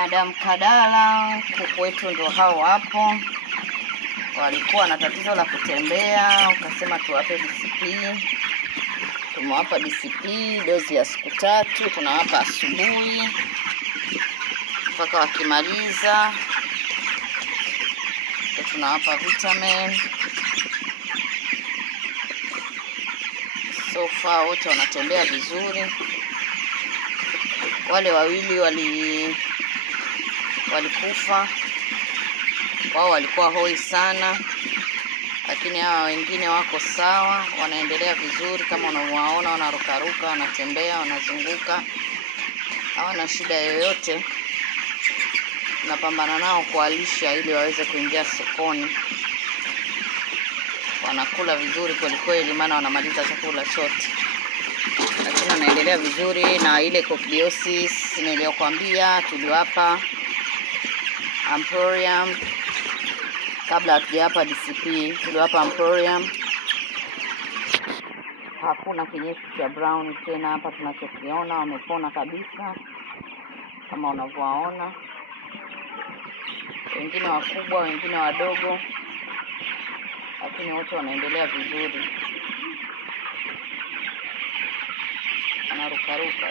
Madam Kadala, kuku wetu ndio hao hapo. Walikuwa na tatizo la kutembea, ukasema tuwape DCP. Tumewapa DCP dozi ya siku 3, tunawapa asubuhi mpaka wakimaliza, tunawapa vitamin. So far wote wanatembea vizuri. Wale wawili walikufa, wao walikuwa hoi sana, lakini hawa wengine wako sawa, wanaendelea vizuri. Kama unavyowaona, wanarukaruka, wanatembea, wanazunguka, hawana shida yoyote. Tunapambana nao kuwalisha ili waweze kuingia sokoni. Wanakula vizuri kweli kweli, maana wanamaliza chakula chote, lakini wanaendelea vizuri. Na ile coccidiosis niliyokuambia, tuliwapa Emporium kabla hatujawapa DCP, tuliwapa Emporium. Hakuna kinyesi cha brown tena hapa tunachokiona, wamepona kabisa kama unavyowaona. Wengine wakubwa, wengine wadogo, lakini wote wanaendelea vizuri, wanarukaruka.